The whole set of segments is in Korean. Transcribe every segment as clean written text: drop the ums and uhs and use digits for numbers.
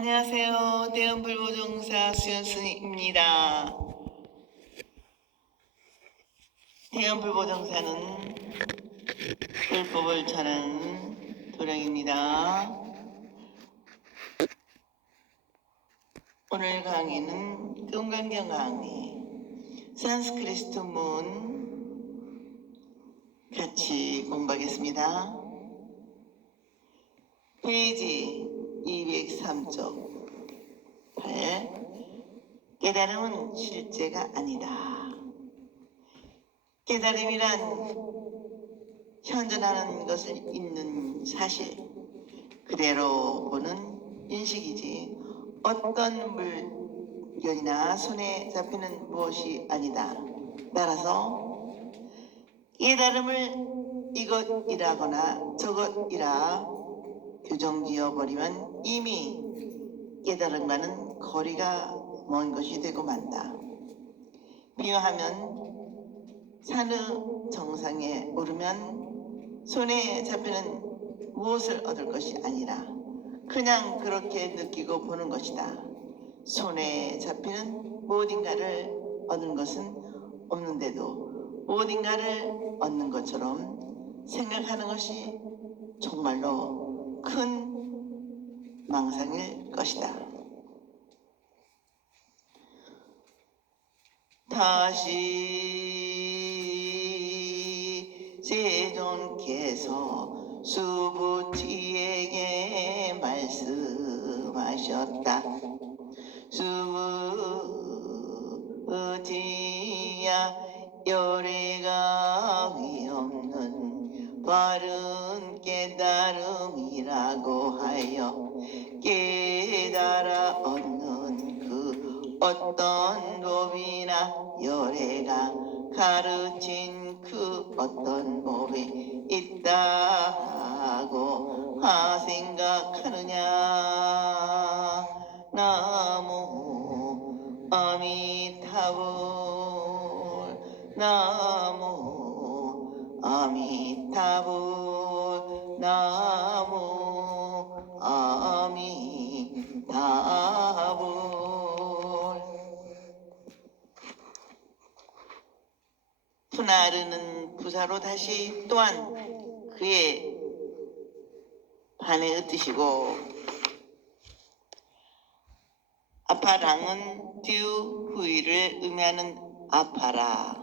안녕하세요. 대원불보종사 수연순입니다. 대원불보종사는 불법을 전하는 도령입니다. 오늘 강의는 금강경 강의 산스크리트 문 같이 공부하겠습니다. 페이지 203쪽 8. 깨달음은 실제가 아니다. 깨달음이란 현존하는 것을 있는 사실 그대로 보는 인식이지 어떤 물건이나 손에 잡히는 무엇이 아니다. 따라서 깨달음을 이것이라거나 저것이라 규정지어버리면 이미 깨달음과는 거리가 먼 것이 되고 만다. 비유하면 산의 정상에 오르면 손에 잡히는 무엇을 얻을 것이 아니라 그냥 그렇게 느끼고 보는 것이다. 손에 잡히는 무엇인가를 얻는 것은 없는데도 무엇인가를 얻는 것처럼 생각하는 것이 정말로 큰 망상일 것이다. 다시 세존께서 수부티에게 말씀하셨다. 수부티야 열애감이 없는 바른 깨달음이라고 하여 깨달아 얻는 그 어떤 법이나 열애가 가르친 그 어떤 법이 있다고 생각하느냐. 나무 아미타불 나무 아미타불 나무 아미타불. 푸나르는 부사로 다시 또한 그의 반에 ը뜨시고 아파랑은 듀 후이를 의미하는 아파라의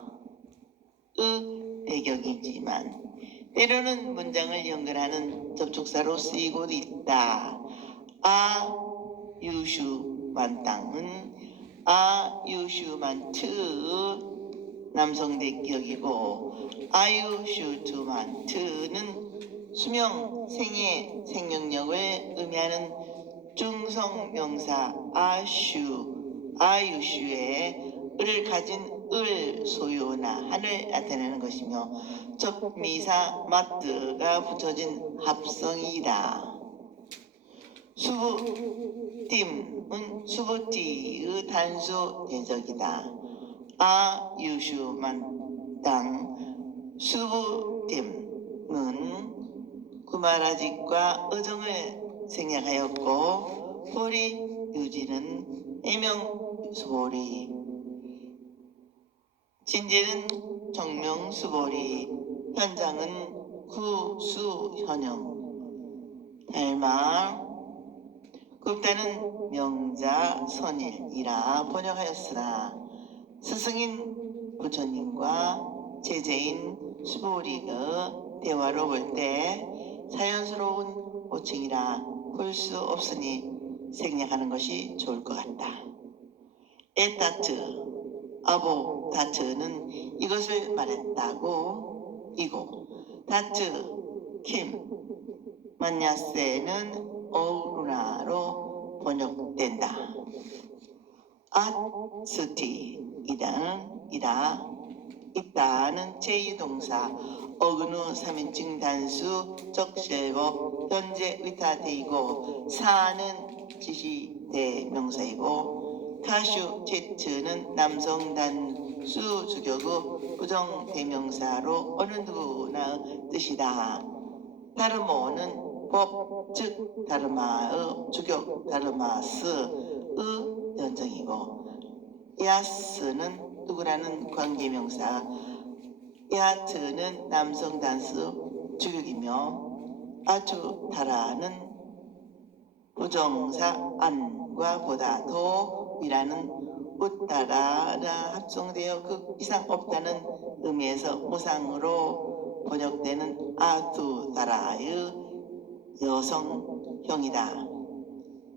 배경이지만 때로는 문장을 연결하는 접촉사로 쓰이고 있다. 아유슈만땅은 아유슈만트 남성대격이고 아유슈투만트는 수명, 생애, 생명력을 의미하는 중성명사 아유슈의 을을 가진 을 소유나 한을 나타내는 것이며 접미사 마트가 붙여진 합성이다. 수부팀은 수부티의 단수 대적이다. 아유슈만땅 수부팀은 구마라직과 의정을 생략하였고 보리 유지는 애명 수보리 진제는 정명 수보리 현장은 구수현영 닮아 굽다는 명자 선일이라 번역하였으나 스승인 부처님과 제자인 수보리의 대화로 볼 때 자연스러운 호칭이라 볼 수 없으니 생략하는 것이 좋을 것 같다. 에타트, 아보 다트는 이것을 말했다고 이고 다트, 킴, 만야세는 어우루나로 번역된다. 아스티 있다는 제2동사 어근우 3인칭 단수 적실법 현재 위타대이고 사는 지시대명사이고 타슈 제트는 남성 단수 주격의 부정대명사로 어느 누구나 뜻이다. 다르모는 법, 즉 다르마의 주격 다르마스의 연정이고, 야스는 누구라는 관계명사, 야트는 남성 단수 주격이며, 아주다라는 부정사 안과 보다 더이라는 웃다라가 합성되어 그 이상 없다는 의미에서 무상으로 번역되는 아두다라의 여성형이다.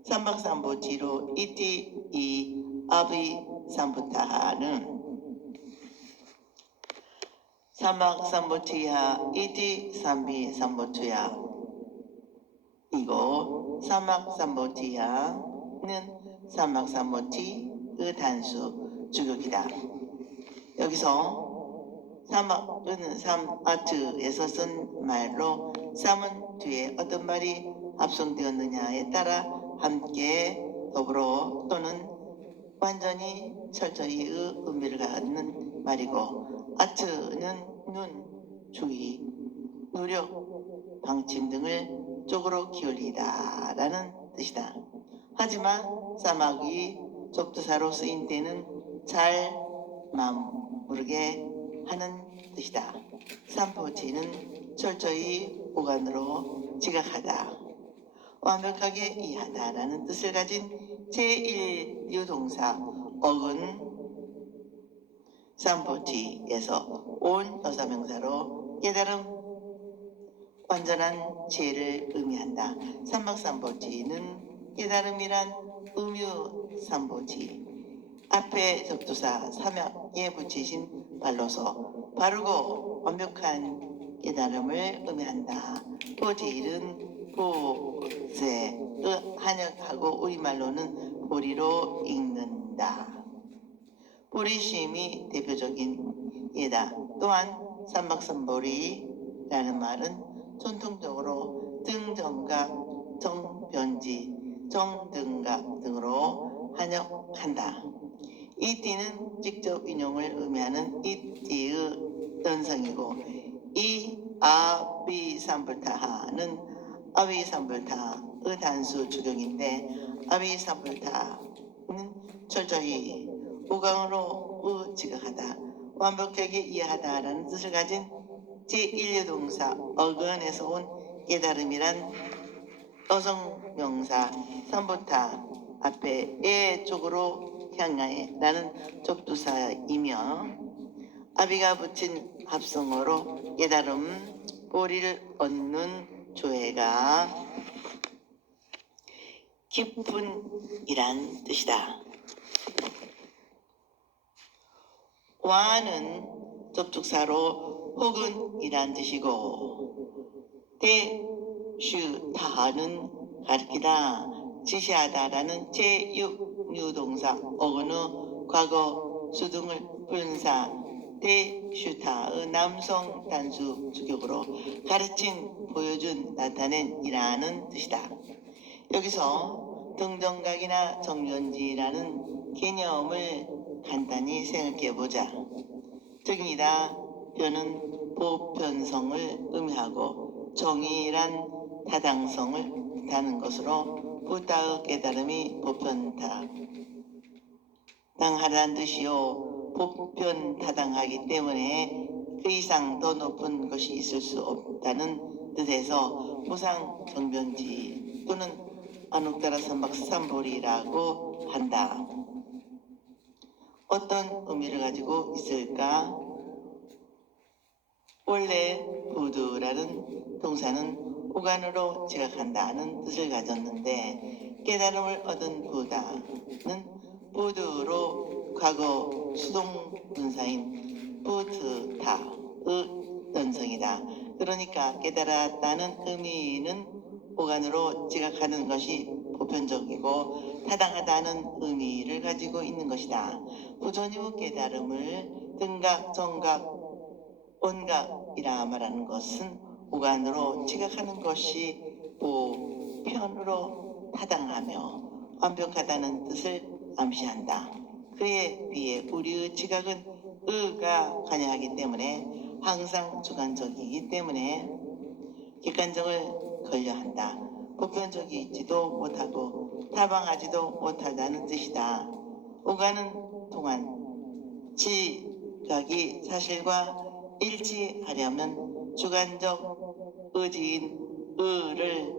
삼박삼보지로 이티 이 아비 삼부타는 삼박삼보티야 이티 삼비 삼보투야 이고, 삼박삼보티야는 삼박삼보티의 단수 주격이다. 여기서 삼박은 삼아트에서 쓴 말로 삼은 뒤에 어떤 말이 합성되었느냐에 따라 함께 더불어 또는 완전히 철저히 의미를 갖는 말이고, 아트는 눈, 주의, 노력, 방침 등을 쪽으로 기울이다 라는 뜻이다. 하지만 사막이 접두사로 쓰인 때는 잘 맞모르게 하는 뜻이다. 삼포지는 철저히 오간으로 지각하다, 완벽하게 이해하다라는 뜻을 가진 제1유동사 어근 삼포지에서 온 여사명사로 깨달음, 완전한 지혜를 의미한다. 삼박삼보지는 깨달음이란 음유삼보지, 앞에 접두사 삼약에 붙이신 말로서 바르고 완벽한 깨달음을 의미한다. 보지일은 보세의 한역하고 우리말로는 보리로 읽는다. 보리심이 대표적인 예다. 또한 삼박삼보리라는 말은 전통적으로 등정각, 정변지, 정등각 등으로 한역한다. 이 띠는 직접 인용을 의미하는 이 띠의 연성이고, 이 아비삼불타하는 아비삼불타의 단수 주격인데, 아비삼불타는 철저히 오강으로 지각하다, 완벽하게 이해하다라는 뜻을 가진 제1유동사 어근에서 온 깨달음이란 어성명사 삼보타 앞에 에 쪽으로 향하에 라는 접두사이며, 아비가 붙인 합성어로 깨달음, 보리를 얻는 조회가 깊은이란 뜻이다. 와는 접속사로 혹은 이란 뜻이고, 대슈타는 가르치다, 지시하다라는 제6유동사 어근의 과거 수등을 분사 대슈타의 남성 단수 주격으로 가르친, 보여준, 나타낸 이라는 뜻이다. 여기서 등정각이나 정변지라는 개념을 간단히 생각해보자. 등이다 변은 보편성을 의미하고, 정의란 타당성을 뜻하는 것으로 부타의 깨달음이 보편타당하다는 뜻이요, 보편타당하기 때문에 그 이상 더 높은 것이 있을 수 없다는 뜻에서 무상 정변지 또는 아눅따라 삼박삼보리라고 한다. 어떤 의미를 가지고 있을까? 원래 부두라는 동사는 오간으로 지각한다는 뜻을 가졌는데, 깨달음을 얻은 부다는 부두로 과거 수동분사인 부트타의 연성이다. 그러니까 깨달았다는 의미는 오간으로 지각하는 것이 보편적이고 타당하다는 의미를 가지고 있는 것이다. 부존유 깨달음을 등각, 정각, 온각이라 말하는 것은 오간으로 지각하는 것이 보편으로 타당하며 완벽하다는 뜻을 암시한다. 그에 비해 우리의 지각은 의가 관여하기 때문에 항상 주관적이기 때문에 객관적을 걸려 한다. 보편적이지도 못하고 타방하지도 못하다는 뜻이다. 오가는 동안 지각이 사실과 일치하려면 주관적 의지인 의를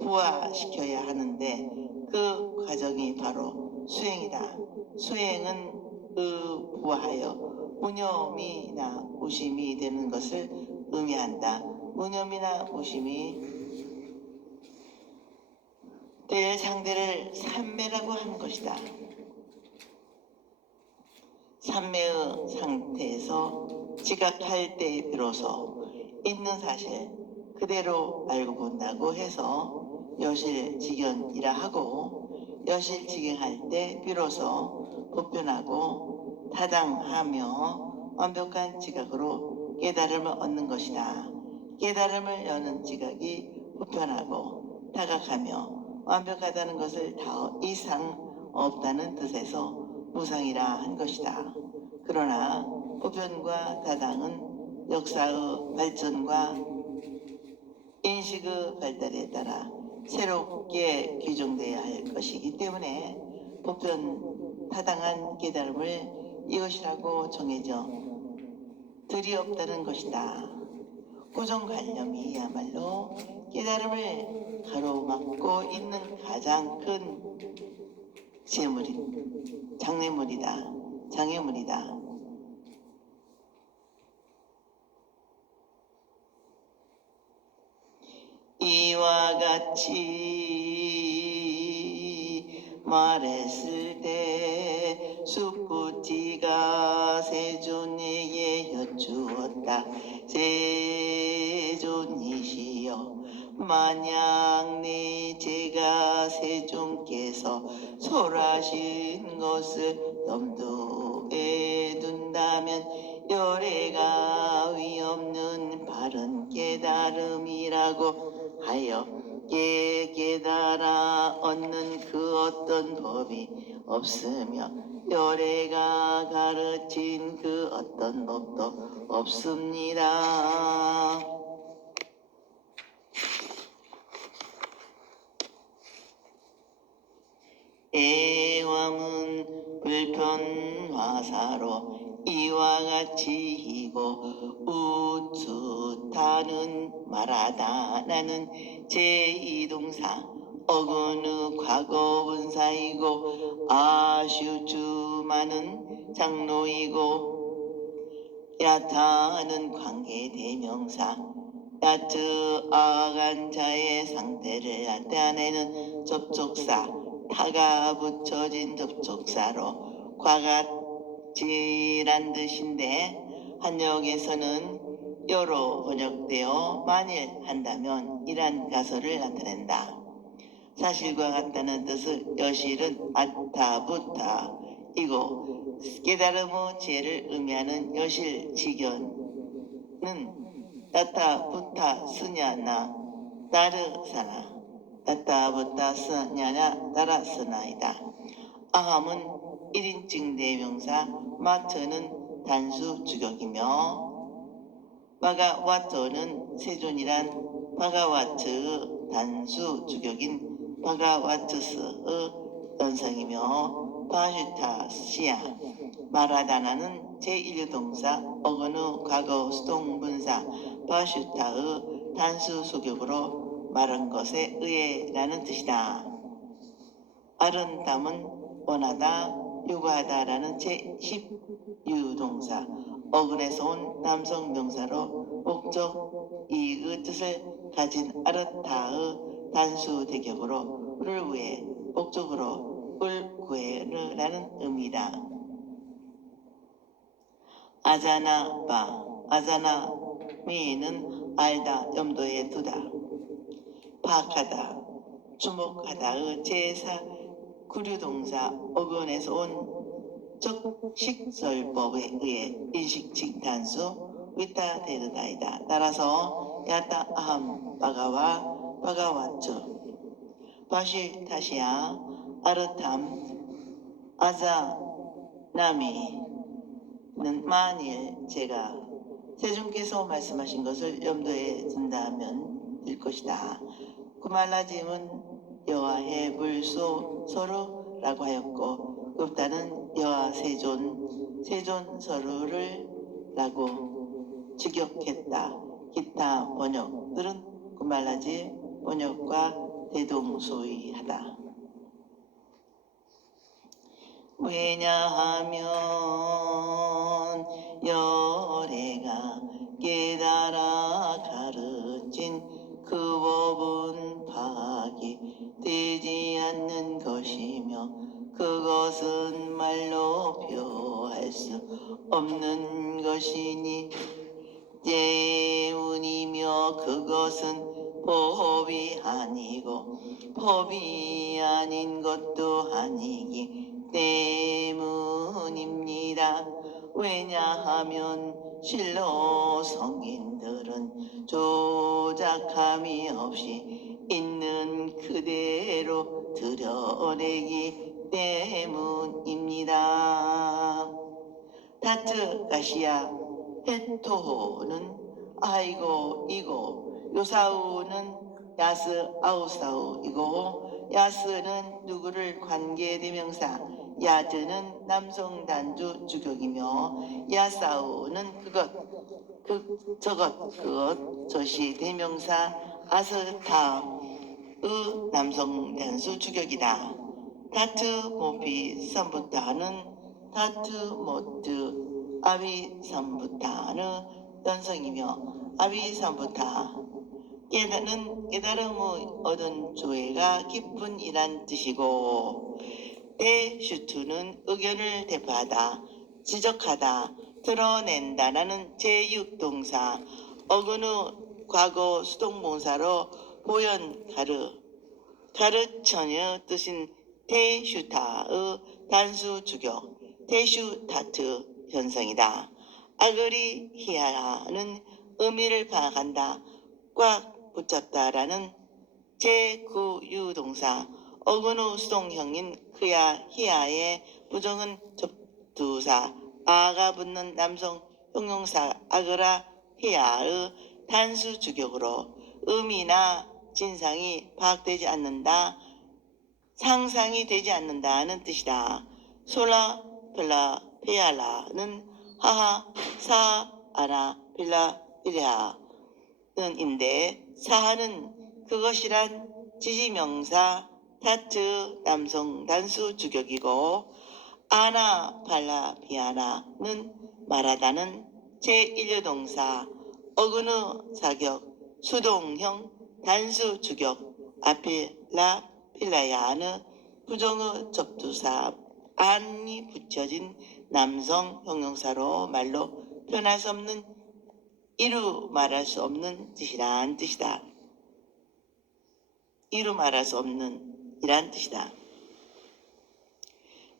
부화시켜야 하는데 그 과정이 바로 수행이다. 수행은 부화하여 무념이나 무심이 되는 것을 의미한다. 무념이나 무심이 될 상대를 삼매라고 하는 것이다. 삼매의 상태에서 지각할 때 비로소 있는 사실 그대로 알고 본다고 해서 여실직연이라 하고, 여실직행할 때 비로소 보편하고 타당하며 완벽한 지각으로 깨달음을 얻는 것이다. 깨달음을 여는 지각이 보편하고 타각하며 완벽하다는 것을 더 이상 없다는 뜻에서 무상이라 한 것이다. 그러나 보편과 타당은 역사의 발전과 인식의 발달에 따라 새롭게 규정되어야 할 것이기 때문에 보편 타당한 깨달음을 이것이라고 정해져 들이 없다는 것이다. 고정관념이야말로 깨달음을 가로막고 있는 가장 큰 장애물이다. 이와 같이 말했을 때 숫부티가 세존에게 여쭈었다. 세존이시여, 만약 내 제가 세존께서 설하신 것을 염두에 둔다면 열애가 위없는 바른 깨달음이라고 하여 깨달아 얻는 그 어떤 법이 없으며 열애가 가르친 그 어떤 법도 없습니다. 애화문 불편화사로 이와 같이 이고 우투타는 말하다. 나는 제2동사 어근의 과거분사이고 아슈주마는 장로이고 야타는 관계대명사. 야트 아간자의 상태를 나타내는 접촉사, 타가 붙여진 접촉사로 과같지란 뜻인데, 한역에서는 여로 번역되어 만일 한다면 이란 가설을 나타낸다. 사실과 같다는 뜻의 여실은 아타부타 이고 깨달음의 지혜를 의미하는 여실직연은 따타부타 스냐나 따르사나 따타부타 스냐나 따라스나이다. 아함은 1인칭 대명사, 마트는 단수 주격이며 바가와토는 세존이란 바가와트의 단수 주격인 바가와트스의 연상이며 바슈타시야 마라다나는 제1동사 어근의 과거 수동분사 바슈타의 단수 소격으로 말한 것에 의해라는 뜻이다. 아른담은 원하다, 요구하다라는 제10유동사 어근에서 온 남성 명사로 목적, 이익의 뜻을 가진 아르타의 단수 대격으로 을을 위해 목적으로 을 구해라는 의미다. 아자나바, 아자나미는 알다, 염도에 두다. 파악하다, 주목하다의 제4 구류동사 어근에서 온 적식설법에 의해 인식칭 단수 위타데르다이다. 따라서 야타 아함 바가와 바가와투 바시타시아 아르탐 아자나미는 만일 제가 세존께서 말씀하신 것을 염두에 둔다면 일 것이다. 구말라짐은 여호와의 물소서루라고 하였고 읍다는 여호와 세존서루를 라고 직역했다. 기타 번역들은 구말라짐 번역과 대동소이하다. 왜냐하면 여래가 깨달아 가르친 그 법은 파악이 되지 않는 것이며 그것은 말로 표할 수 없는 것이니 때문이며 그것은 법이 아니고 법이 아닌 것도 아니기 때문입니다. 왜냐하면 실로 성인들은 조작함이 없이 있는 그대로 드러내기 때문입니다. 타트 가시야 헤토는 아이고 이고 요사우는 야스 아우사우이고 야스는 누구를 관계대명사 야즈는 남성 단주 주격이며 야사우는 그것 저시 대명사 아스타의 남성 단수 주격이다. 타트 모피 삼부타는 타트 모트 아비삼부타는 연성이며 아비삼부타 깨달음의 얻은 조회가 깊은 이란 뜻이고 대슈투는 의견을 대파하다, 지적하다, 드러낸다라는 제6동사 어근의 과거 수동봉사로 보연 가르쳐녀 뜻인 대슈타의 단수 주격 대슈타트 현상이다. 아그리 히아라는 의미를 파악한다, 꽉 붙잡다라는 제9유동사 어근의 수동형인 그야 히아의 부정은 접두사 아가 붙는 남성 형용사 아그라 히아의 단수 주격으로 의미나 진상이 파악되지 않는다, 상상이 되지 않는다는 뜻이다. 솔라 필라 페알라는 하하 사 아나 필라 필레하는 인데 사하는 그것이란 지지명사 타트 남성 단수 주격이고 아나 발라 비아나는 말하다는 제1유동사 어근의 사격 수동형 단수 주격 아필라 필라야는 부정의 접두사 안이 붙여진 남성 형용사로 말로 표현할 수 없는 이루 말할 수 없는 뜻이란 뜻이다. 이루 말할 수 없는 이란 뜻이다.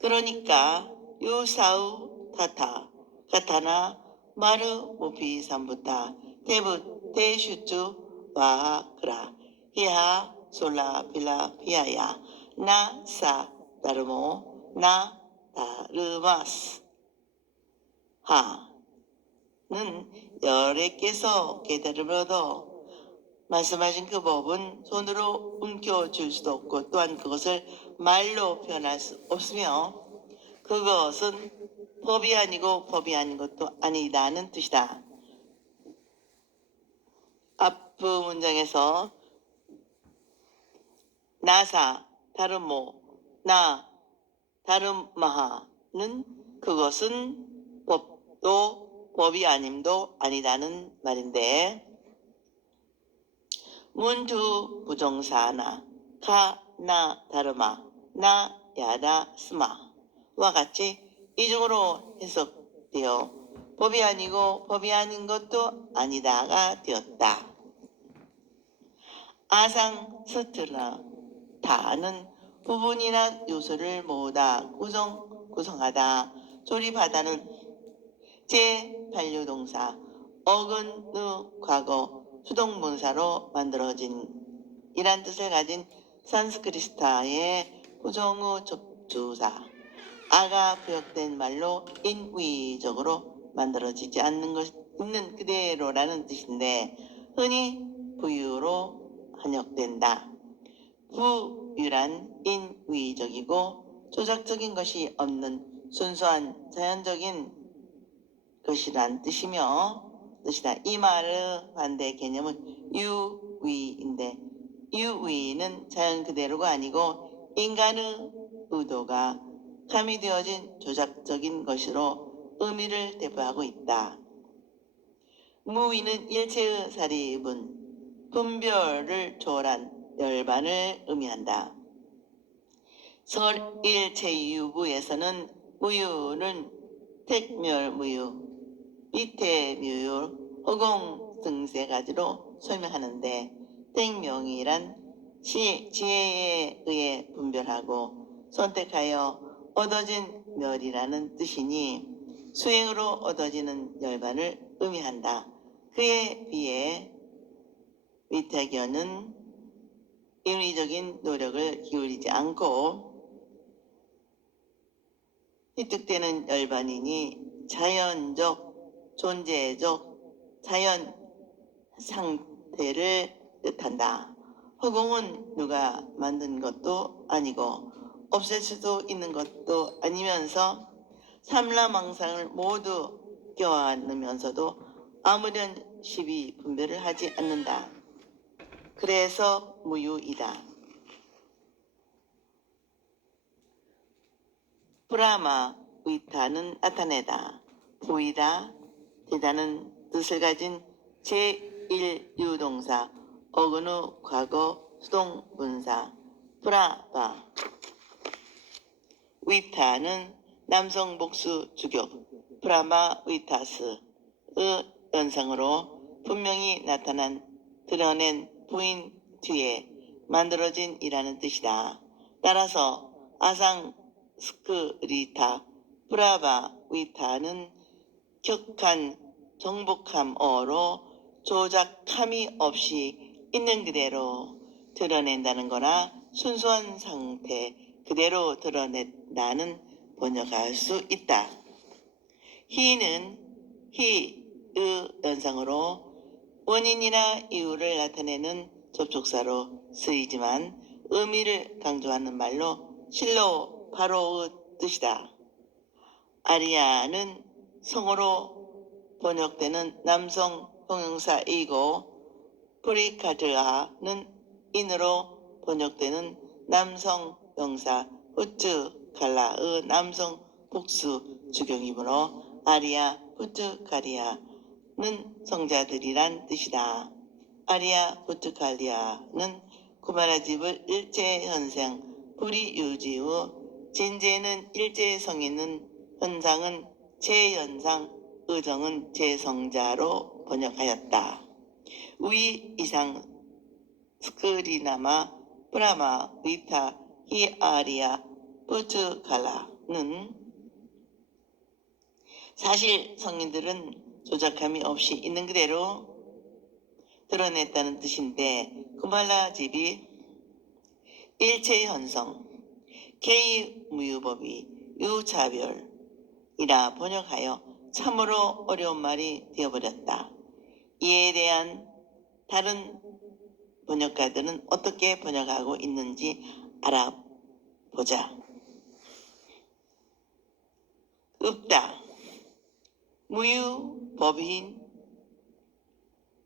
그러니까 유사우 타타 가타나 마르 모피 삼부타 대부 대슈투 와그라 히하 솔라 빌라 피아야 나사 다르모 나 다르마스 하는 여래께서 깨달음으로도 말씀하신 그 법은 손으로 움켜쥘 수도 없고 또한 그것을 말로 표현할 수 없으며 그것은 법이 아니고 법이 아닌 것도 아니다는 뜻이다. 앞 문장에서 나사 다르모 나 다르마하는 그것은 법도 법이 아님도 아니다는 말인데 문두 부정사나 카나 다르마 나 야다 스마와 같이 이중으로 해석되어 법이 아니고 법이 아닌 것도 아니다가 되었다. 아상 스트라타는 부분이나 요소를 모아 구성하다 조립하다는 제8유동사 어근의 과거 수동문사로 만들어진 이란 뜻을 가진 산스크리트어의 부정의 접두사 아가 부역된 말로 인위적으로 만들어지지 않는 것 있는 그대로라는 뜻인데 흔히 부유로 번역된다. 후유란 인위적이고 조작적인 것이 없는 순수한 자연적인 것이란 뜻이다. 이 말의 반대 개념은 유위인데 유위는 자연 그대로가 아니고 인간의 의도가 가미되어진 조작적인 것으로 의미를 대표하고 있다. 무위는 일체의 사립은 분별을 초월한 열반을 의미한다. 설일체유부에서는 무유는 택멸무유, 비태무유, 허공 등 세 가지로 설명하는데 택명이란 지혜에 의해 분별하고 선택하여 얻어진 멸이라는 뜻이니 수행으로 얻어지는 열반을 의미한다. 그에 비해 위태견은 인위적인 노력을 기울이지 않고 획득되는 열반이니 자연적, 존재적, 자연 상태를 뜻한다. 허공은 누가 만든 것도 아니고 없앨 수도 있는 것도 아니면서 삼라망상을 모두 껴안으면서도 아무런 시비 분별을 하지 않는다. 그래서 무유이다. 브라마 위타는 나타내다, 보이다, 되다는 뜻을 가진 제1유동사 어근의 과거 수동분사 브라바. 위타는 남성 복수 주격 브라마 위타스의 연상으로 분명히 나타난 드러낸 부인 뒤에 만들어진 이라는 뜻이다. 따라서 아상스크리타 브라바 위타는 격한 정복함어로 조작함이 없이 있는 그대로 드러낸다는 거나 순수한 상태 그대로 드러낸다는 번역할 수 있다. 히는 히의 연상으로 원인이나 이유를 나타내는 접촉사로 쓰이지만 의미를 강조하는 말로 실로 바로의 뜻이다. 아리아는 성어로 번역되는 남성 형용사이고 프리카드아는 인으로 번역되는 남성 명사 후츠갈라의 남성 복수 주격이므로 아리아 후츠가리아는 성자들이란 뜻이다. 아리아 후츠갈리아는 구마라집의 일체현상 불이유지의 진제는 일제성인은 현상은 제연상 의정은 제성자로 번역하였다. 위 이상 스크리나마 브라마 위타 히아리아 푸츠갈라는 사실 성인들은 조작함이 없이 있는 그대로 드러냈다는 뜻인데 구말라집이 일체현성 개의무유법이 유차별이라 번역하여 참으로 어려운 말이 되어버렸다. 이에 대한 다른 번역가들은 어떻게 번역하고 있는지 알아보자. 없다.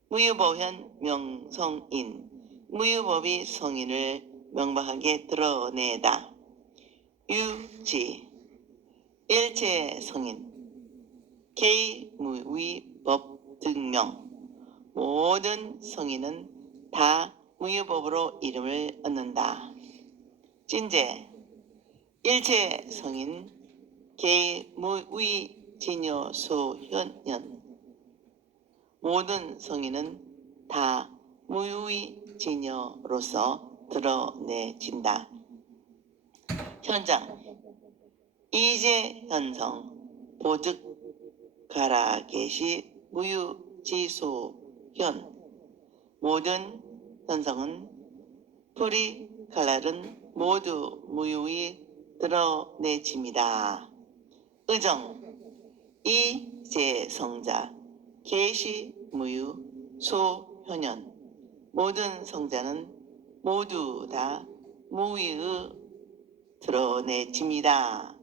무유법현 명성인 무유법이 성인을 명백하게 드러내다. 유지 일체 성인 개무위법 등명 모든 성인은 다 무유법으로 이름을 얻는다. 진제 일체 성인 개무위진여소현연 모든 성인은 다 무유위진여로서 드러내진다. 현장 이제현성 보즉가라계시 무유지소현 모든 현성은 프리칼랄은 모두 무유히 드러내집니다. 의정 이제성자 계시 무유 소현연 모든 성자는 모두 다 무위의 드러내짐이다.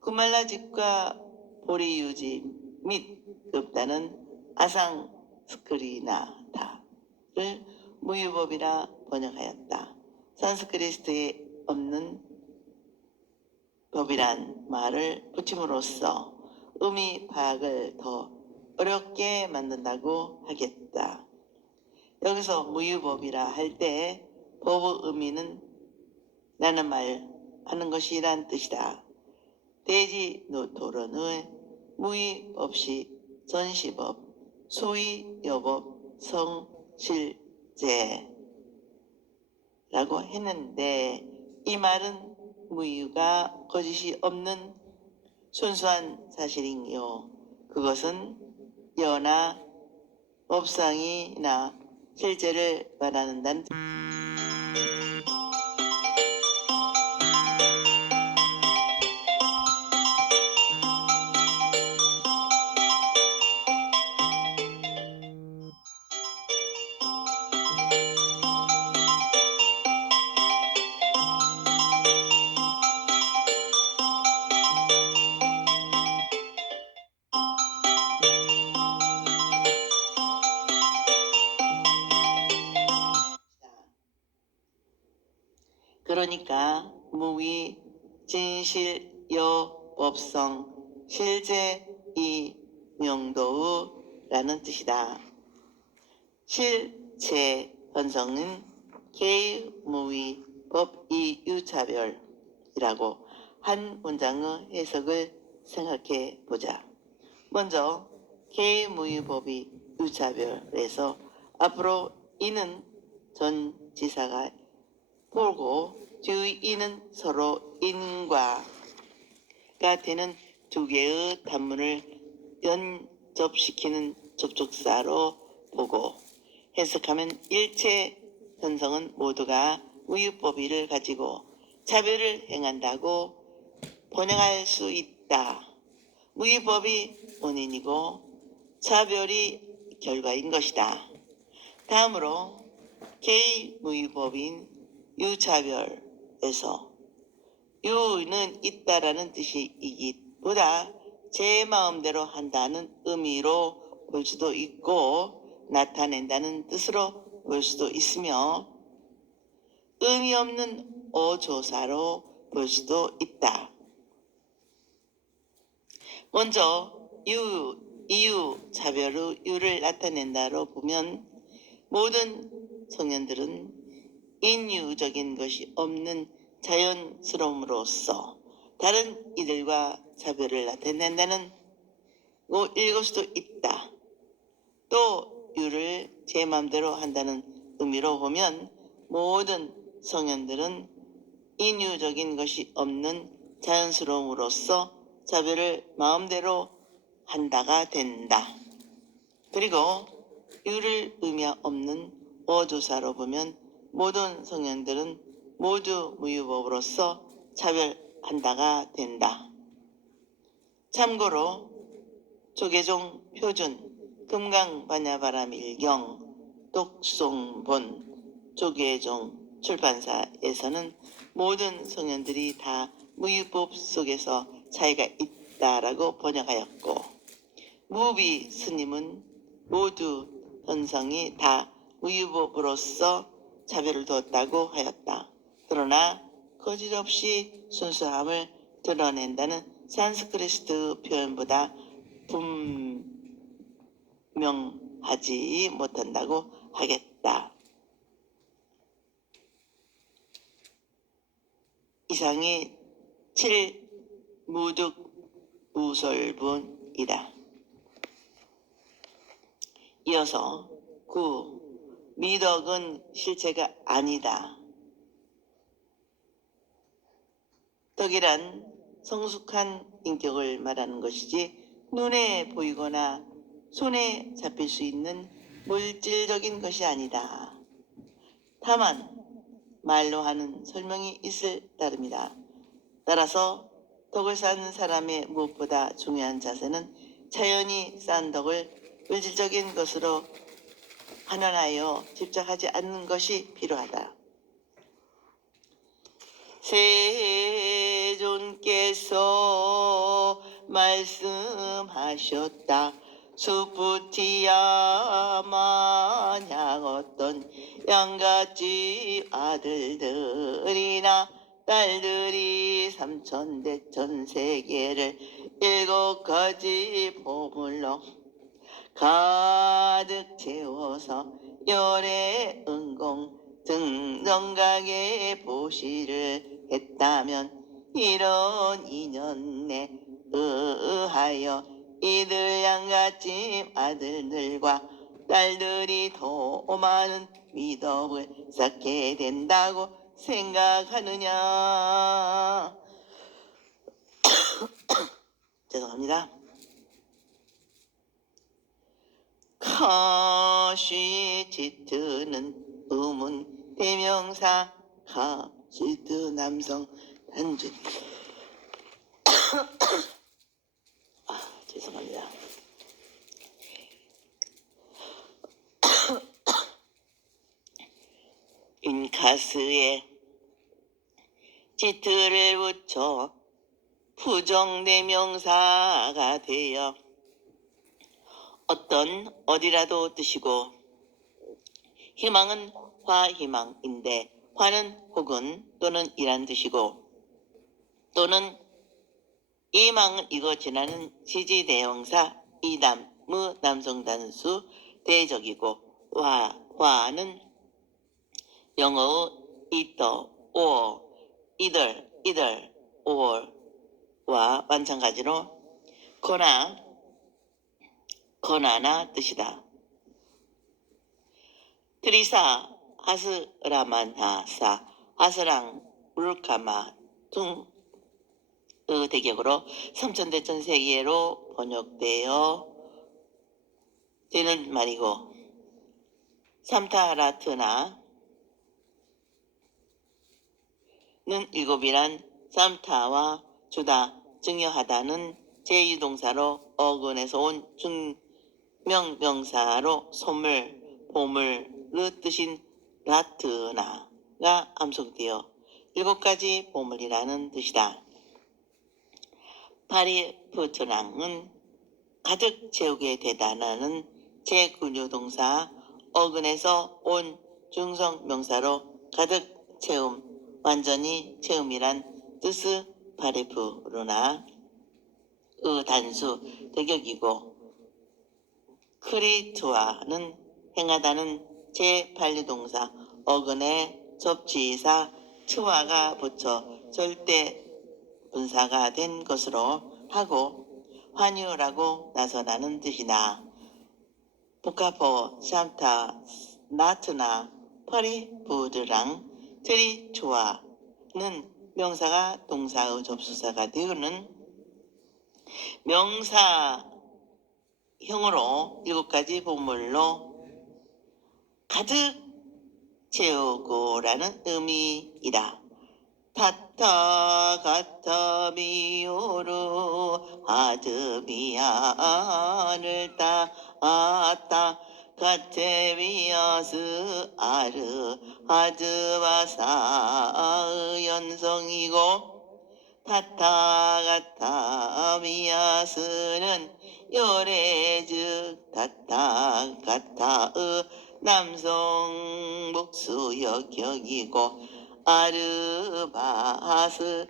구말라집과 보리유지 및 없다는 아상스크리나다를 무위법이라 번역하였다. 산스크리트에 없는 법이란 말을 붙임으로써 의미 파악을 더 어렵게 만든다고 하겠다. 여기서 무위법이라 할 때 법의 의미는 라는 말 하는 것이란 뜻이다. 대지노토론의 무위 없이 전시법, 소위 여법, 성실제라고 했는데 이 말은 무위가 거짓이 없는 순수한 사실이요. 그것은 여나 법상이나 실제를 말하는다는 그러니까 무위, 진실, 여, 법성, 실제, 이, 명도라는 뜻이다. 실제 현성은 개의 무위, 법, 이, 유차별이라고 한 문장의 해석을 생각해 보자. 먼저 개의 무위 법이 유차별에서 앞으로 이는 전지사가 보고 뒤의 이는 서로 인과가 되는 두 개의 단문을 연접시키는 접촉사로 보고 해석하면 일체 현성은 모두가 무위법의를 가지고 차별을 행한다고 번역할 수 있다. 무위법이 원인이고 차별이 결과인 것이다. 다음으로 개의 무위법인 유차별에서 유는 있다라는 뜻이기보다 제 마음대로 한다는 의미로 볼 수도 있고 나타낸다는 뜻으로 볼 수도 있으며 의미 없는 어조사로 볼 수도 있다. 먼저 이유, 차별의 유를 나타낸다로 보면 모든 성현들은 인유적인 것이 없는 자연스러움으로써 다른 이들과 차별을 나타낸다는 고 읽을 수도 있다. 또 유를 제 마음대로 한다는 의미로 보면 모든 성현들은 인유적인 것이 없는 자연스러움으로써 차별을 마음대로 한다가 된다. 그리고 유를 의미 없는 어조사로 보면 모든 성현들은 모두 무위법으로서 차별한다가 된다. 참고로 조계종 표준 금강반야바라밀경 독송본 조계종 출판사에서는 모든 성현들이 다 무위법 속에서 차이가 있다라고 번역하였고 무비 스님은 모두 현성이 다 무위법으로서 차별을 두었다고 하였다. 그러나 거짓없이 순수함을 드러낸다는 산스크리트 표현보다 분명하지 못한다고 하겠다. 이상이 7무득우설분이다. 이어서 9. 미덕은 실체가 아니다. 덕이란 성숙한 인격을 말하는 것이지 눈에 보이거나 손에 잡힐 수 있는 물질적인 것이 아니다. 다만 말로 하는 설명이 있을 따름이다. 따라서 덕을 쌓는 사람의 무엇보다 중요한 자세는 자연히 쌓은 덕을 물질적인 것으로 환원하여 집착하지 않는 것이 필요하다. 세존께서 말씀하셨다. 수푸티야 마냥 어떤 양같이 아들들이나 딸들이 삼천대천 세계를 일곱 가지 보물로 가득 채워서 열애 은공 등정각의 보시를 했다면 이런 인연에 의하여 이들 양같이 아들들과 딸들이 더 많은 미덕을 쌓게 된다고 생각하느냐. 죄송합니다. 카시지트는 의문 대명사 카시트 남성 단주. 죄송합니다. 인카스에 지트를 붙여 부정대명사가 되어 어떤 어디라도 뜻이고 희망은 화희망인데 화는 혹은 또는 이란 뜻이고 또는 희망은 이거 지나는 지지대명사 이담의 남성단수 대적이고 화는 영어의 either, or, either, or와 마찬가지로 거나나 뜻이다. 트리사 하스라만하사 하스랑 울카마 등의 대격으로 삼천대천 세계로 번역되어 되는 말이고 삼타라트나 는 일곱이란 삼타와 주다, 증여하다는 제2동사로 어근에서 온 중명명사로 소물, 보물의 뜻인 라트나가 암송되어 일곱 가지 보물이라는 뜻이다. 파리푸트랑은 가득 채우게 되다라는 제9류동사 어근에서 온 중성명사로 가득 채움, 완전히 채움이란 뜻의 파리푸르나 의 단수 대격이고 크리투아는 행하다는 제8류동사 어근에 접지사 트와가 붙여 절대 분사가 된 것으로 하고 환유라고 나서라는 뜻이나 복카포, 샴타, 나트나, 파리푸드랑 트리투아는 명사가 동사의 접수사가 되어는 명사형으로 일곱 가지 보물로 가득 채우고라는 의미이다. 타타가타 미오르 아드비아를 따았다 가테비아스 아르 아드바사의 연성이고 타타가타 미아스는 열애즉 타타가타의 남성 복수 여격이고 아르바스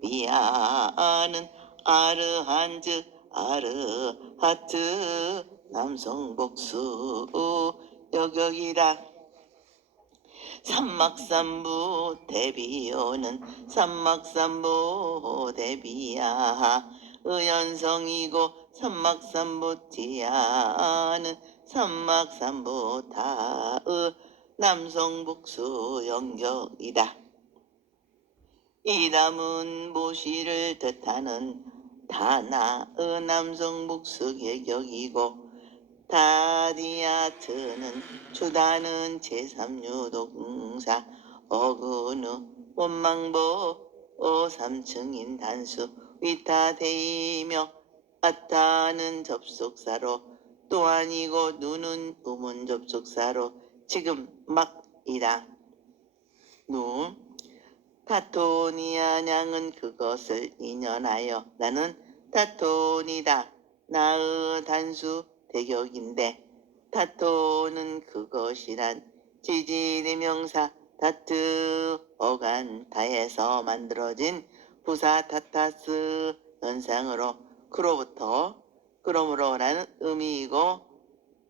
미아는 아르한즉 아르하트 남성 복수 여격이다. 삼막삼부 대비어는 삼막삼부 대비야 의연성이고 삼막삼부티야는 삼막삼부타의 남성 복수 영격이다. 이담은 모시를 뜻하는 다나의 남성 복수 계격이고 다디아트는 주다는 제3유동사 어근의 원망보 삼층인 단수 위타대이며 아타는 접속사로 또 아니고 누는 우문 접속사로 지금 막이다. 누 타토니아 냥은 그것을 인연하여 나는 타토니다. 나의 단수 대격인데 타토는 그것이란 지지대명사 타트 어간다에서 만들어진 부사 타타스 현상으로 그러므로라는 의미이고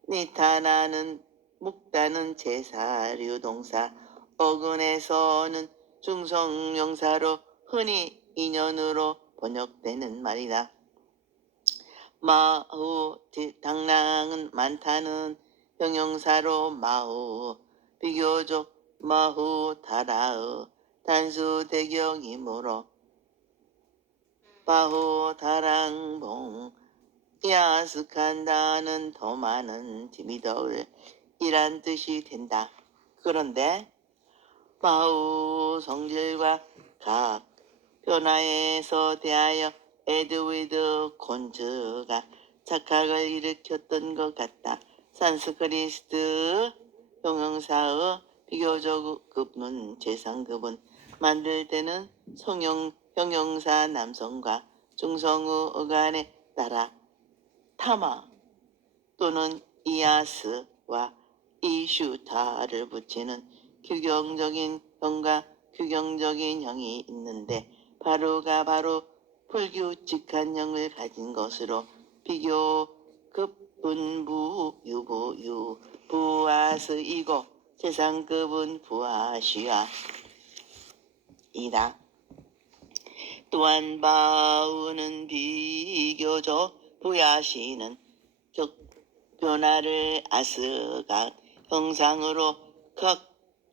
니타나는 묵다는 제사류 동사 어근에서는 중성명사로 흔히 인연으로 번역되는 말이다. 마후 당랑은 많다는 형용사로 마후 비교적 마후 다라의 단수 대경이므로 바후 다랑봉 야스칸다는 더 많은 미덕을 이란 뜻이 된다. 그런데 바후 성질과 각 변화에서 대하여 에드위드 콘즈가 착각을 일으켰던 것 같다. 산스크리트 형용사의 비교적 급은 최상급은 만들 때는 형용사 남성과 중성의 어간에 따라 타마 또는 이아스와 이슈타를 붙이는 규경적인 형과 규경적인 형이 있는데 바로 불규칙한 형을 가진 것으로 비교 급분부 유부유 부아스이고 최상급은 부아시아이다. 또한 바우는 비교적 부야시는 격변화를 아스가 형상으로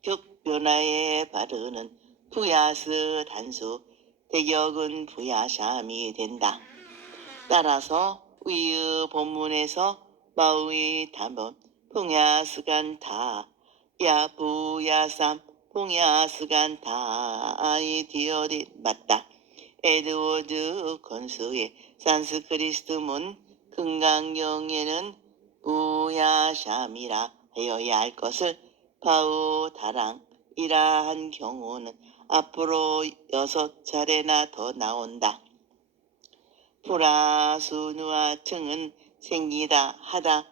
격변화에 바르는 부야스 단수 대격은 부야샴이 된다. 따라서 위의 본문에서 바우의 답은 풍야스간타 야부야삼 풍야스간타이 디어디 맞다. 에드워드 건수의 산스크리트문 금강경에는 부야샴이라 하여야 할 것을 바우다랑이라 한 경우는 앞으로 6차례나 더 나온다. 플러스누아 층은 생기다 하다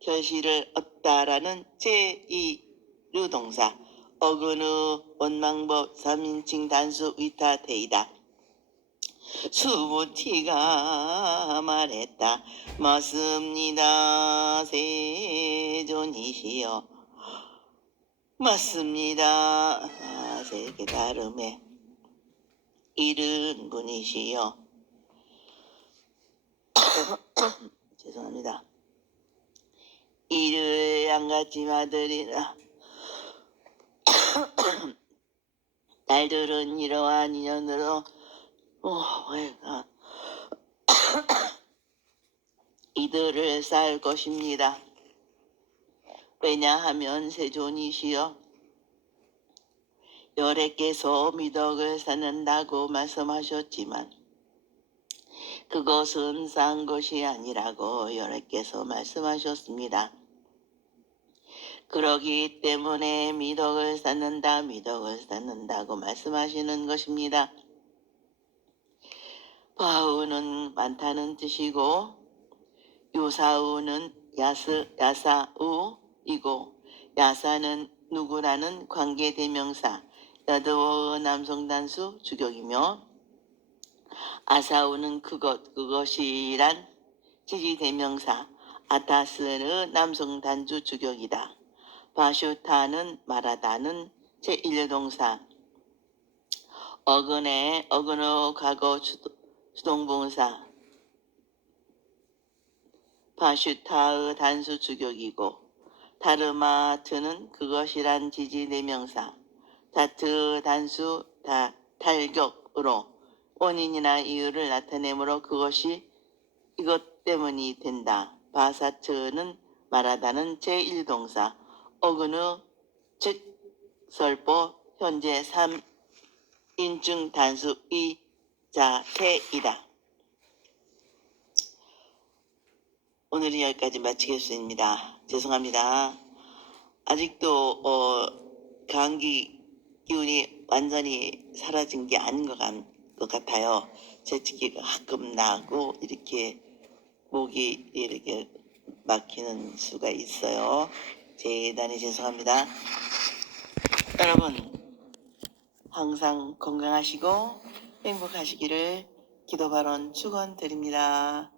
결실을 얻다라는 제2류 동사 어근의 원망법 3인칭 단수 위타태이다. 수부티가 말했다. 맞습니다. 세존이시여. 맞습니다. 세계 다름에 이른 분이시여. 죄송합니다. 이를 양같이 아들이라 딸들은 이러한 인연으로 이들을 쌓을 것입니다. 왜냐하면 세존이시여 여래께서 미덕을 쌓는다고 말씀하셨지만 그것은 싼 것이 아니라고 여래께서 말씀하셨습니다. 그러기 때문에 미덕을 쌓는다고 말씀하시는 것입니다. 바우는 많다는 뜻이고 요사우는 야사우이고 야사는 누구라는 관계대명사 여드워의 남성단수 주격이며 아사우는 그것이란 지지대명사 아타스의 남성단수 주격이다. 바슈타는 말하다는 제1동사 어근의 과거 수동봉사 바슈타의 단수 주격이고 타르마트는 그것이란 지지대명사 다트 단수 탈격으로 원인이나 이유를 나타내므로 그것이 이것 때문이 된다. 바사트는 말하다는 제1동사 어근의 즉 설보 현재 3인칭 단수 이자태이다. 오늘은 여기까지 마치겠습니다. 죄송합니다. 아직도 감기 기운이 완전히 사라진 게 아닌 것 같아요. 재채기가 가끔 나고 이렇게 목이 이렇게 막히는 수가 있어요. 대단히 죄송합니다. 여러분 항상 건강하시고 행복하시기를 기도 발언 축원드립니다.